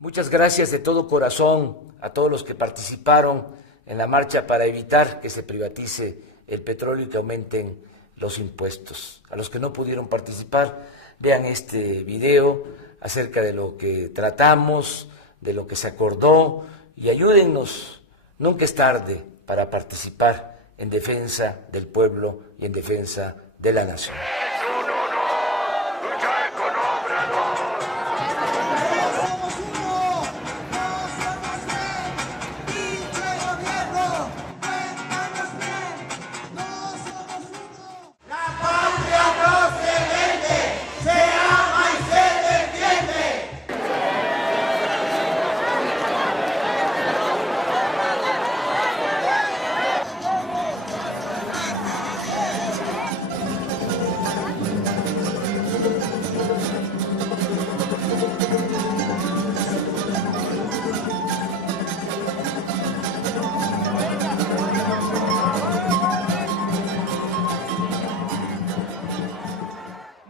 Muchas gracias de todo corazón a todos los que participaron en la marcha para evitar que se privatice el petróleo y que aumenten los impuestos. A los que no pudieron participar, vean este video acerca de lo que tratamos, de lo que se acordó y ayúdennos, nunca es tarde para participar en defensa del pueblo y en defensa de la nación.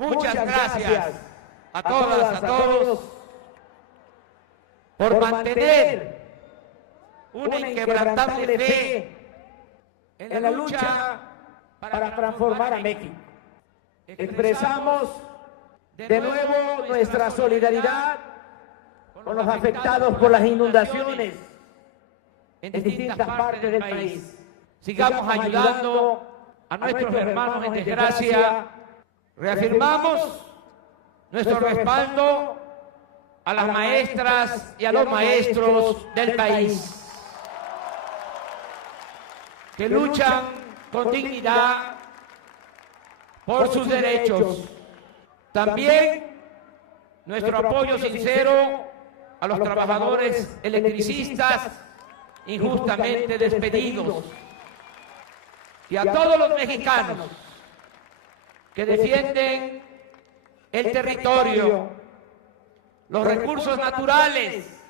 Muchas gracias a todas, a todos, por mantener una inquebrantable fe en la lucha para transformar a México. Expresamos de nuevo nuestra solidaridad con los afectados por las inundaciones en distintas partes del país. Sigamos ayudando a nuestros hermanos en desgracia. Reafirmamos nuestro respaldo a las maestras y a los maestros del país, que luchan con dignidad por sus derechos. También nuestro apoyo sincero a los trabajadores electricistas injustamente despedidos y a todos los mexicanos que defienden el territorio, los recursos naturales,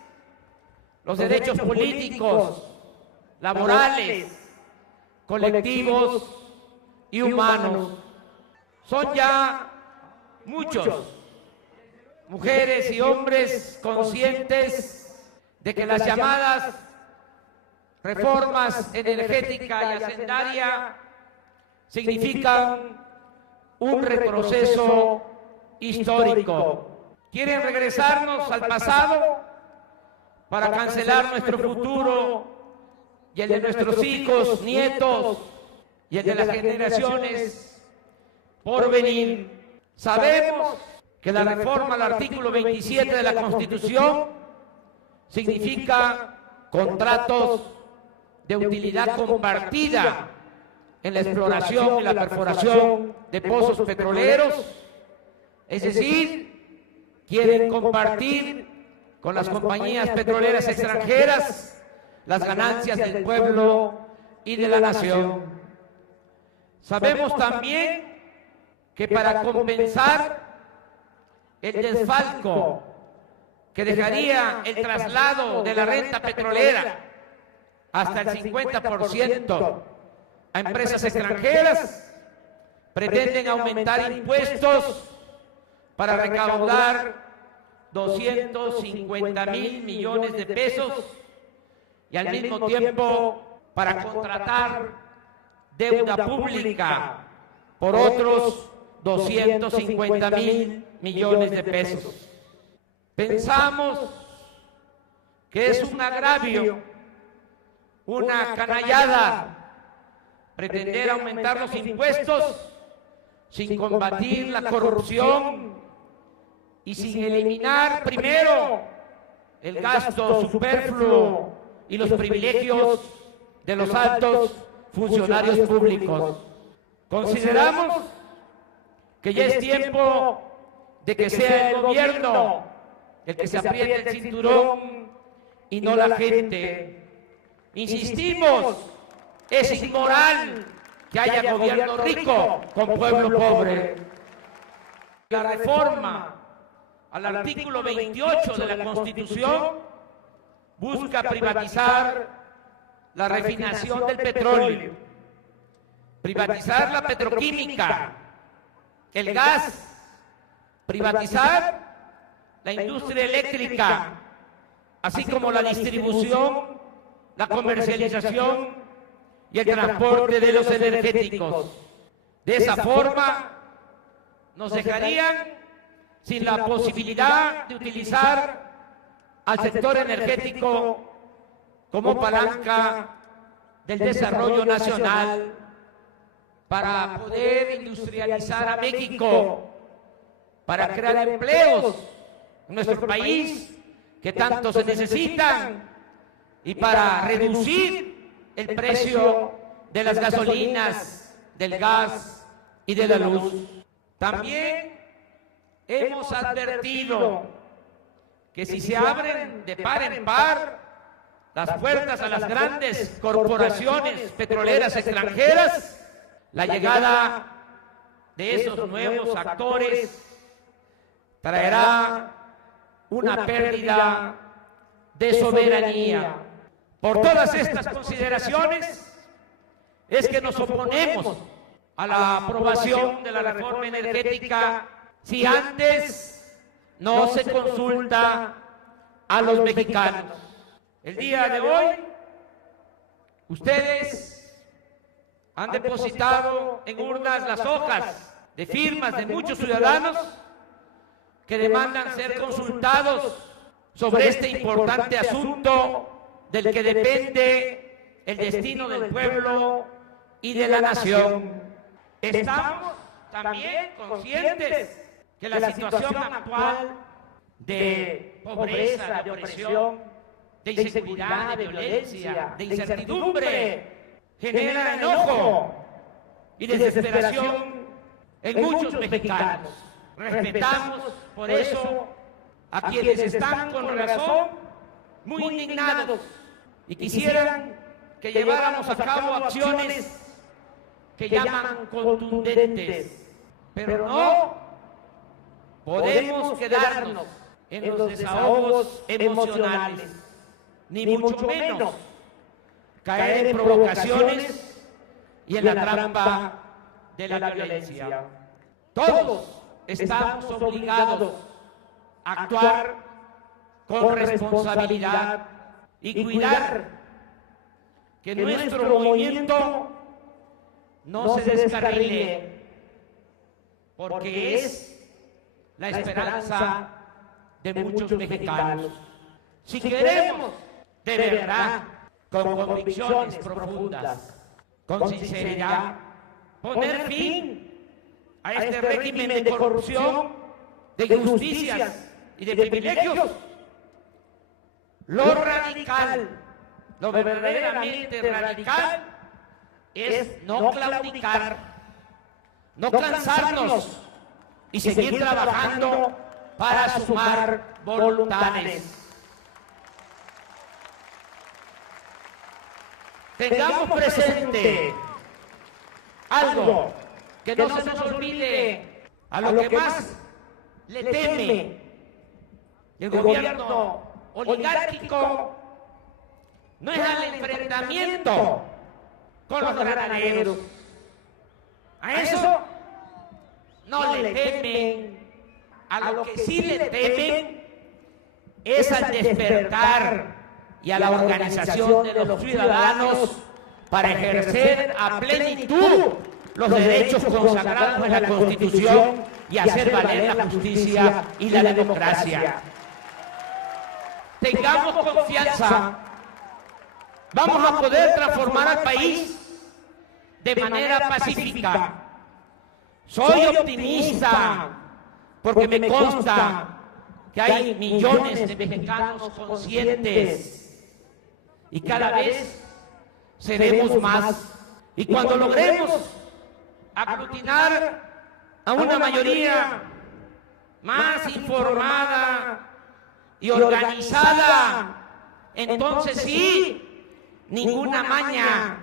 los derechos políticos, laborales, colectivos y humanos. Son ya muchos, mujeres y hombres conscientes de que las llamadas reformas energética y hacendaria significan un retroceso histórico. Quieren regresarnos al pasado para cancelar nuestro futuro y el de nuestros hijos, nietos y el de las generaciones por venir. Sabemos que la reforma al artículo 27 de la Constitución significa contratos de utilidad compartida en la exploración y la perforación de pozos petroleros, es decir, quieren compartir con las compañías petroleras extranjeras las ganancias del pueblo y de la nación. Sabemos también que para compensar el desfalco que dejaría el traslado de la renta petrolera hasta el 50% a empresas extranjeras, pretenden aumentar impuestos para recaudar 250,000 millones de pesos y al mismo tiempo para contratar deuda pública por otros 250,000 millones de pesos. Pensamos que es un agravio, una canallada, pretender aumentar los impuestos sin combatir la corrupción y sin eliminar primero el gasto superfluo y los privilegios de los altos funcionarios públicos. Consideramos que ya es tiempo de que sea el gobierno el que se apriete el cinturón y no la gente. Insistimos, es inmoral que haya gobierno rico con pueblo pobre. La reforma al artículo 28 de la Constitución busca privatizar la refinación del petróleo, privatizar la petroquímica, el gas, privatizar la industria eléctrica así como la distribución, la comercialización y el transporte de los energéticos. De esa forma, nos dejarían sin la posibilidad de utilizar al sector energético como palanca del desarrollo nacional para poder industrializar a México, para crear empleos en nuestro país que tanto se necesitan y para reducir el precio de las gasolinas, del gas y de la luz. También hemos advertido que si se abren de par en par las puertas a las grandes corporaciones petroleras extranjeras, la llegada de esos nuevos actores traerá una pérdida de soberanía. Por todas estas consideraciones es que nos oponemos a la aprobación de la reforma energética si antes no se consulta a los mexicanos. El día de hoy, ustedes han depositado en urnas las hojas de firmas de muchos ciudadanos que demandan ser consultados sobre este importante asunto del que depende el destino del pueblo y de la nación. Estamos también conscientes que la situación actual de pobreza, de opresión, de inseguridad, de violencia, de incertidumbre, genera enojo y desesperación en muchos mexicanos. Respetamos por eso a quienes están con razón muy indignados y quisieran que lleváramos a cabo acciones que llaman contundentes, pero no podemos quedarnos en los desahogos emocionales, ni mucho menos caer en provocaciones y en la trampa de la violencia. Todos estamos obligados a actuar con responsabilidad y cuidar que nuestro movimiento no se descarrile, porque es la esperanza de muchos mexicanos. Si queremos de verdad, con convicciones profundas, con sinceridad, poner fin a este régimen de corrupción, de injusticias y de privilegios, lo radical, lo verdaderamente radical, es no claudicar, no cansarnos y seguir trabajando para sumar voluntades. Tengamos presente algo que no se nos olvide, a lo que más le teme el gobierno oligárquico no es al enfrentamiento con los granaderos. A eso no le temen. A lo que sí le temen es al despertar y a la organización de los ciudadanos para ejercer a plenitud los derechos consagrados en la Constitución y hacer valer la justicia y la democracia. Tengamos confianza. Vamos a poder transformar al país de manera pacífica. Soy optimista porque me consta que hay millones de mexicanos conscientes y cada vez seremos más. Y cuando logremos aglutinar a una mayoría más informada y organizada, entonces sí, ninguna maña,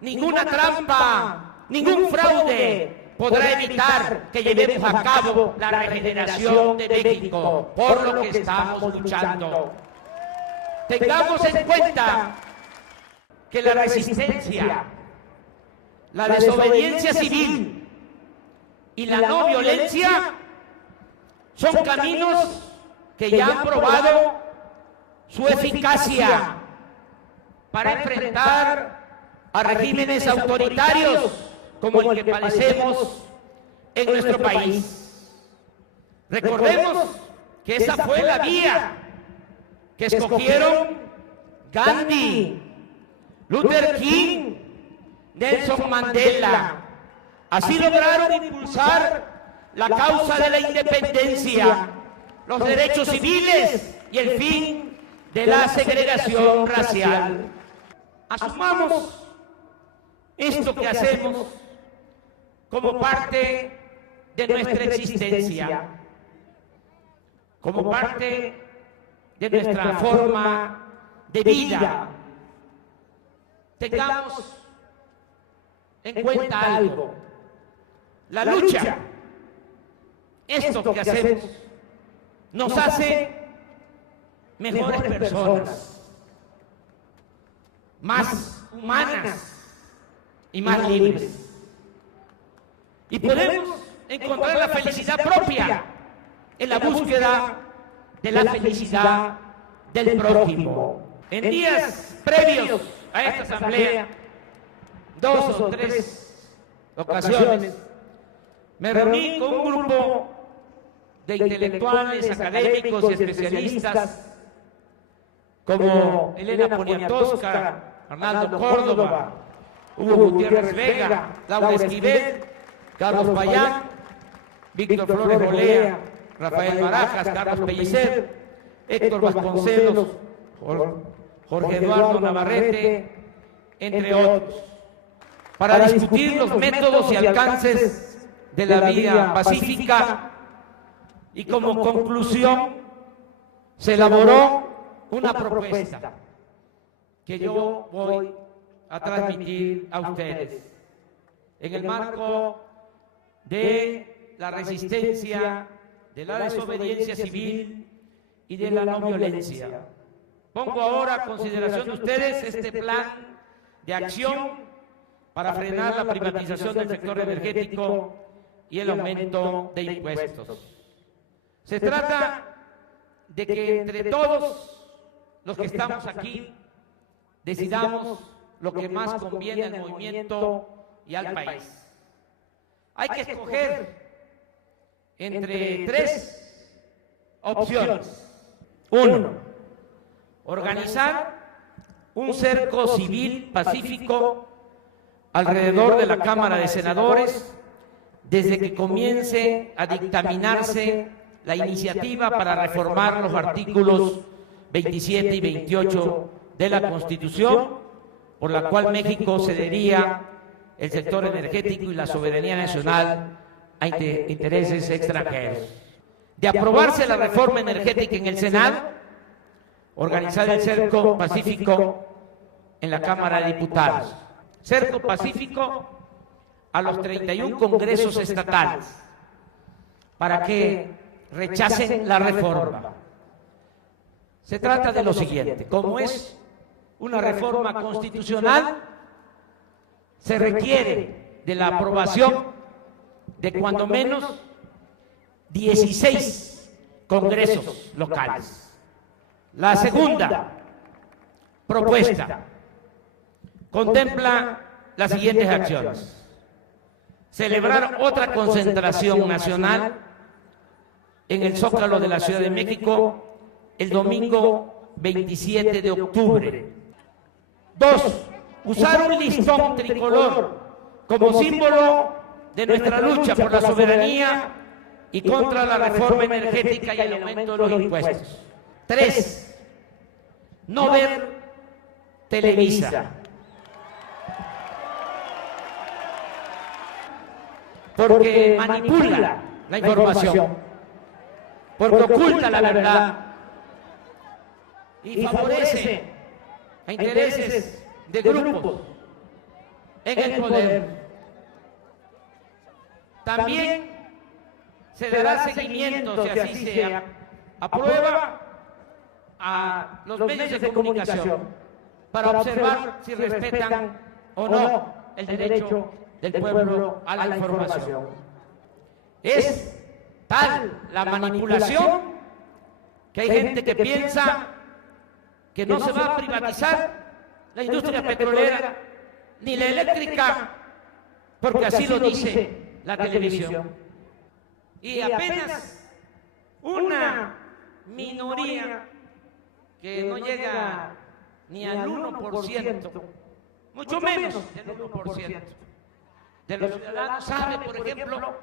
ninguna trampa, ningún fraude podrá evitar que llevemos a cabo la regeneración de México, por lo que estamos luchando. Tengamos en cuenta que la resistencia, la desobediencia civil y la no violencia son caminos que ya han probado su eficacia para enfrentar a regímenes autoritarios como el que padecemos en nuestro país. Recordemos que esa fue la vía que escogieron Gandhi, Luther King, Nelson Mandela. Así lograron impulsar la causa de la independencia, los derechos civiles y el fin de la segregación racial. Asumamos esto que hacemos como parte de nuestra existencia, como parte de nuestra forma de vida. Tengamos en cuenta algo: la lucha, esto que hacemos, nos hace mejores personas, más humanas y más libres. Y podemos encontrar la felicidad propia en la búsqueda de la felicidad del prójimo. En días previos a esta asamblea, 2 o 3 ocasiones, me reuní con un grupo de intelectuales, académicos y especialistas como Elena Poniatowska, Arnaldo Córdoba, Hugo Gutiérrez Vega, Laura Esquivel, Carlos Payán, Víctor Flores Olea, Rafael Barajas, Carlos Pellicer, Héctor Vasconcelos, Jorge Eduardo Navarrete, entre otros, para discutir los métodos y alcances de la vía pacífica, y como conclusión se elaboró una propuesta que yo voy a transmitir a ustedes en el marco de la resistencia, de la desobediencia civil y de la no violencia. Pongo ahora a consideración de ustedes este plan de acción para frenar la privatización del sector energético y el aumento de impuestos. Se trata de que entre todos los que estamos aquí decidamos lo que más conviene al movimiento y al país. Hay que escoger entre 3 opciones. 1. Organizar un cerco civil pacífico alrededor de la Cámara de Senadores desde que comience a dictaminarse la iniciativa para reformar los artículos 27 y 28 de la Constitución, por la cual México cedería el sector energético y la soberanía nacional a intereses extranjeros. De aprobarse la reforma energética en el Senado, organizar el cerco pacífico en la Cámara de Diputados. Cerco pacífico a los 31 congresos estatales para que rechacen la reforma. Se trata de lo siguiente: como es una reforma constitucional, se requiere de la aprobación de cuando menos 16 congresos locales. La segunda propuesta contempla las siguientes acciones: celebrar otra concentración nacional en el Zócalo de la Ciudad de México el domingo 27 de octubre. 2. Usar un listón tricolor como símbolo de nuestra lucha por la soberanía y contra la reforma energética y el aumento de los impuestos. 3. No ver Televisa, porque manipula la información, porque oculta la verdad y favorece a intereses de grupos en el poder. También se dará seguimiento, si así se aprueba, a los medios de comunicación para observar si respetan o no el derecho del pueblo a la información. Es tal la manipulación que hay gente que piensa que no se va a privatizar la industria petrolera ni la eléctrica, porque así lo dice la televisión. Y apenas una minoría que no llega ni al 1%, mucho menos del 1% de los ciudadanos sabe, por ejemplo,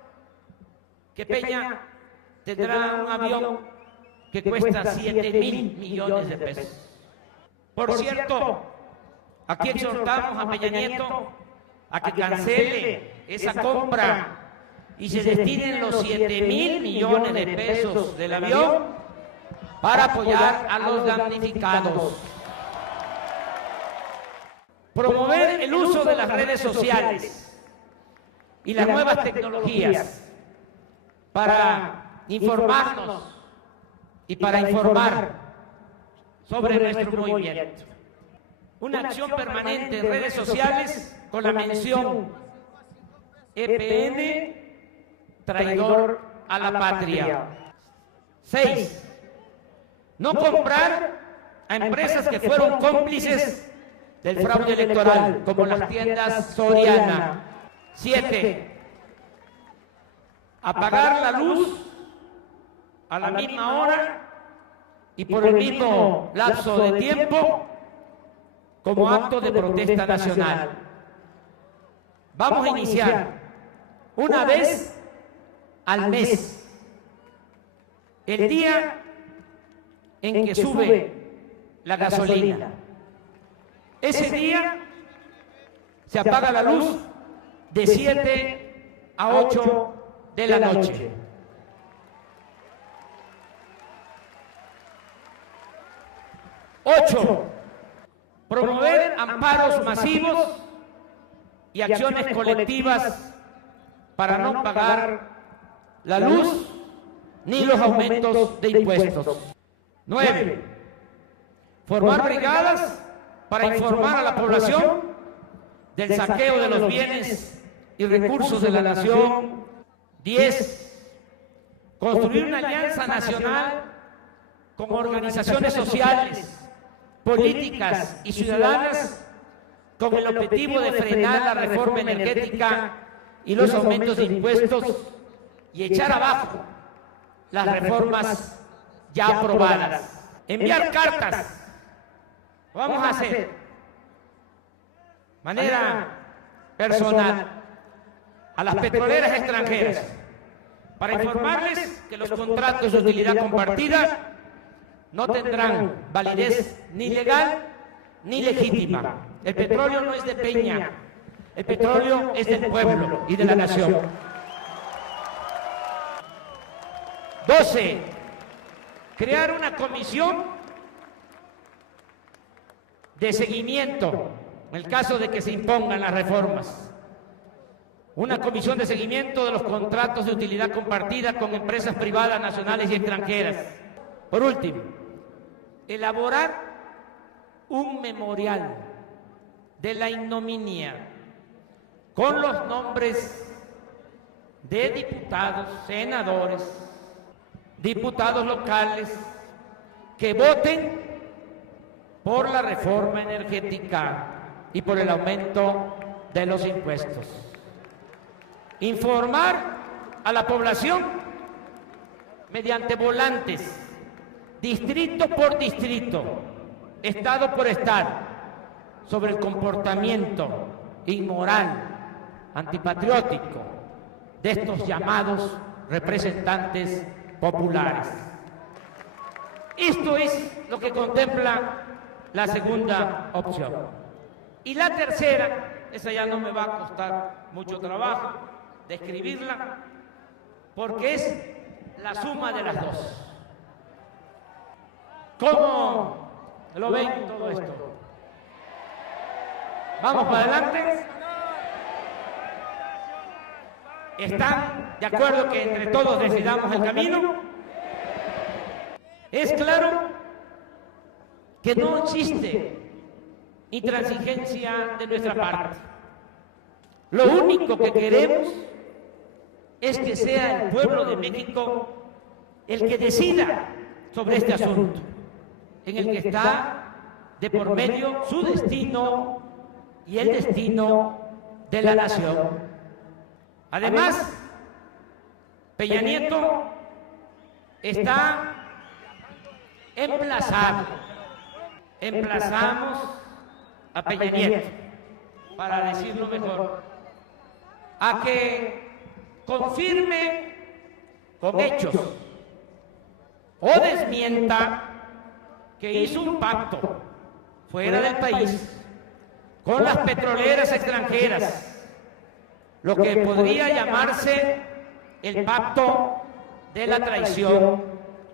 que Peña tendrá un avión que cuesta 7.000 millones de pesos. Por cierto, aquí exhortamos a Peña Nieto a que cancele esa compra y se destinen los 7.000 millones de pesos del avión para apoyar a los damnificados. Promover el uso de las redes sociales y las nuevas tecnologías para informarnos y para informar sobre nuestro movimiento. Una acción permanente en redes sociales con la mención EPN, traidor a la patria. 6. No comprar a empresas que fueron cómplices del fraude electoral, como las tiendas Soriana. 7. Apagar la luz a la misma hora y por el mismo lapso de tiempo como acto de protesta nacional. Vamos a iniciar una vez al mes, el día en que sube la gasolina. Ese día se apaga la luz de 7 a 8 de la noche. 8. Promover amparos masivos y acciones colectivas para no pagar la luz ni los aumentos de impuestos. 9. Formar brigadas para informar a la población del saqueo de los bienes y recursos de la nación. 10. Construir una alianza nacional con organizaciones sociales, políticas y ciudadanas con el objetivo de frenar la reforma energética y los aumentos de impuestos y echar abajo las reformas ya aprobadas. Enviar cartas. Lo vamos a hacer de manera personal a las petroleras extranjeras para informarles que los contratos de utilidad compartida no tendrán validez ni legal ni legítima. El petróleo no es de Peña, el petróleo es del pueblo y de la nación. 12. Crear una comisión de seguimiento en el caso de que se impongan las reformas. Una comisión de seguimiento de los contratos de utilidad compartida con empresas privadas, nacionales y extranjeras. Por último, elaborar un memorial de la ignominia con los nombres de diputados, senadores, diputados locales que voten por la reforma energética y por el aumento de los impuestos. Informar a la población mediante volantes, distrito por distrito, estado por estado, sobre el comportamiento inmoral, antipatriótico de estos llamados representantes populares. Esto es lo que contempla la segunda opción. Y la tercera, esa ya no me va a costar mucho trabajo describirla, porque es la suma de las dos. ¿Cómo lo ven todo esto? ¿Vamos para adelante? ¿Están de acuerdo que entre todos decidamos el camino? Es claro que no existe intransigencia de nuestra parte. Lo único que queremos es que sea el pueblo de México el que decida sobre este asunto, en el que está de por medio su destino y el destino de la nación. Además, Peña Nieto está emplazamos a Peña Nieto, para decirlo mejor, a que confirme con hechos o desmienta que hizo un pacto fuera del país con las petroleras extranjeras, lo que podría llamarse el pacto de la traición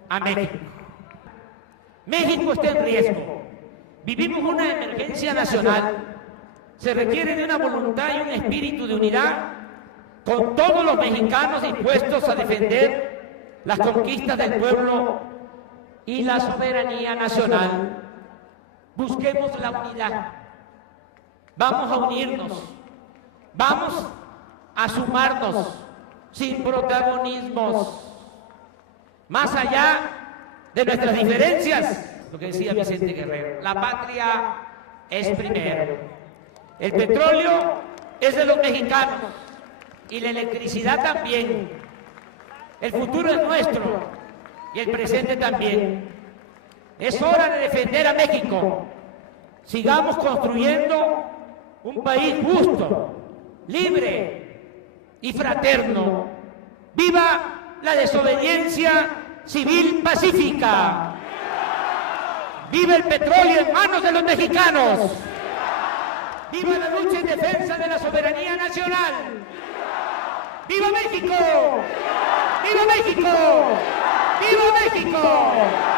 a México. México está en riesgo. Vivimos una emergencia nacional. Se requiere de una voluntad y un espíritu de unidad con todos los mexicanos dispuestos a defender las conquistas del pueblo y la soberanía nacional. Busquemos la unidad. Vamos a unirnos. Vamos a sumarnos sin protagonismos. Más allá de nuestras diferencias, lo que decía Vicente Guerrero, la patria es primero. El petróleo es de los mexicanos y la electricidad también. El futuro es nuestro y el presente también. Es hora de defender a México. Sigamos construyendo un país justo, libre y fraterno. ¡Viva la desobediencia civil pacífica! ¡Viva el petróleo en manos de los mexicanos! ¡Viva la lucha en defensa de la soberanía nacional! ¡Viva México! ¡Viva México! ¡Viva México!